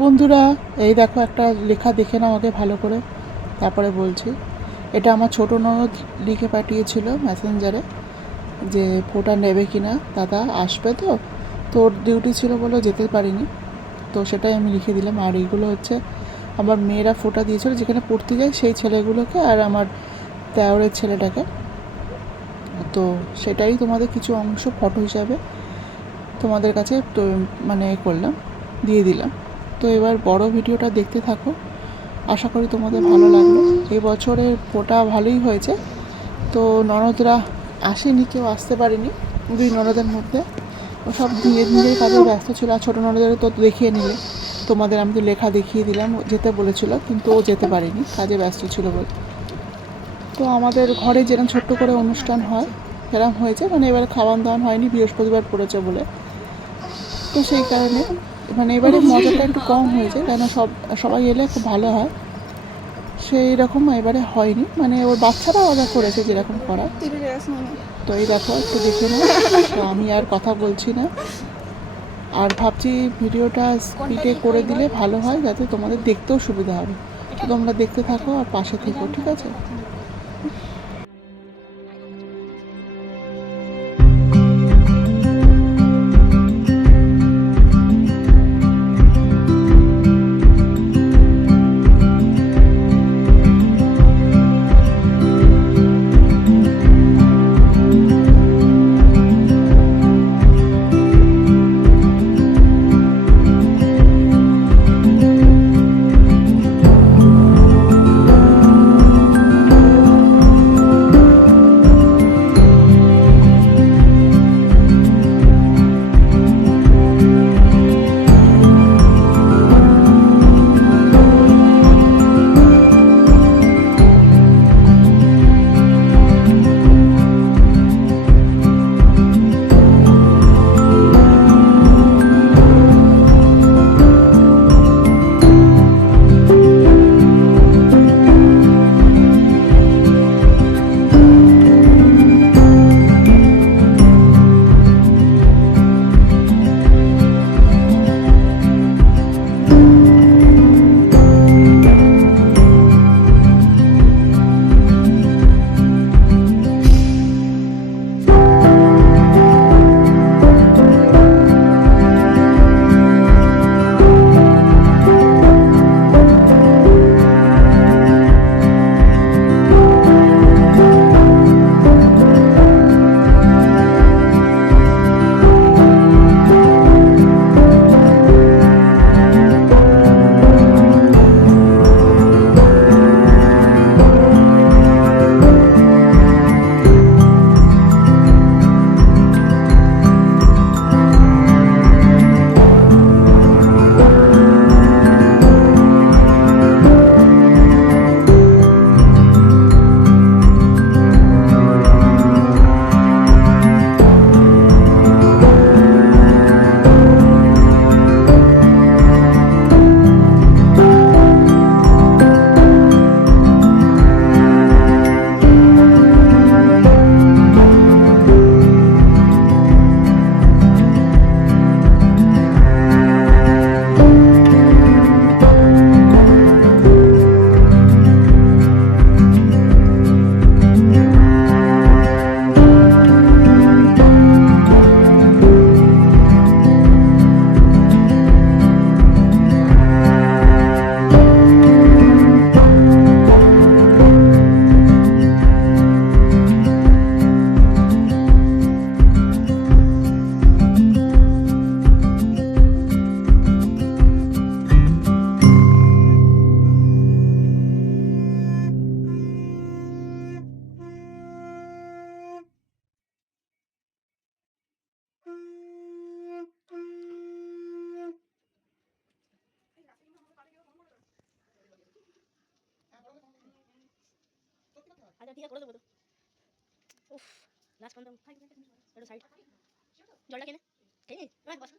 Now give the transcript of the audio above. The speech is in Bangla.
বন্ধুরা, এই দেখো একটা লেখা দেখে নাও আগে ভালো করে। তারপরে বলছি, এটা আমার ছোট ননদ লিখে পাঠিয়েছিল মেসেঞ্জারে যে ফোটা নেবে কি না দাদা আসবে তো? তোর ডিউটি ছিল বলে যেতে পারিনি। তো সেটাই আমি লিখে দিলাম। আর এইগুলো হচ্ছে আমার মেয়েরা ফোটা দিয়েছিল, যেখানে পড়তে যায় সেই ছেলেগুলোকে আর আমার দেওরের ছেলেটাকে। তো সেটাই তোমাদের কিছু অংশ, ফটো হিসাবে তোমাদের কাছে মানে করলাম, দিয়ে দিলাম। তো এবার বড় ভিডিওটা দেখতে থাকো। আশা করি তোমাদের ভালো লাগবে। এই বছরের ফোটা ভালোই হয়েছে। তো ননদরা আসেনি, কেউ আসতে পারেনি দুই ননদের মধ্যে। ও সব ধীরে ধীরে কাজে ব্যস্ত ছিল আর ছোটো ননদের তো দেখিয়ে নিলে। তোমাদের আমি তো লেখা দেখিয়ে দিলাম যেতে বলেছিল, কিন্তু ও যেতে পারেনি, কাজে ব্যস্ত ছিল বলে। তো আমাদের ঘরে যেরকম ছোট্ট করে অনুষ্ঠান হয়, সেরকম হয়েছে। মানে এবারে খাওয়ান দাওয়ান হয়নি, বৃহস্পতিবার পড়েছে বলে। তো সেই কারণে মানে এবারে মজাটা একটু কম হয়েছে কেন সব, সবাই এলে খুব ভালো হয়। সেই রকম এবারে হয়নি মানে ওর বাচ্চারা অর্ডার করেছে যেরকম করা তো এই দেখো, একটু দেখে নাও। তো আমি আর কথা বলছি না। আর ভাবছি ভিডিওটা স্পিডে করে দিলে ভালো হয়, যাতে তোমাদের দেখতেও সুবিধা হবে। তো তোমরা দেখতে থাকো আর পাশে থেকো, ঠিক আছে? আচ্ছা ঠিক আছে উফ লাস্ট পর্যন্ত একটু সাইড জলটা কেনে নি। বস।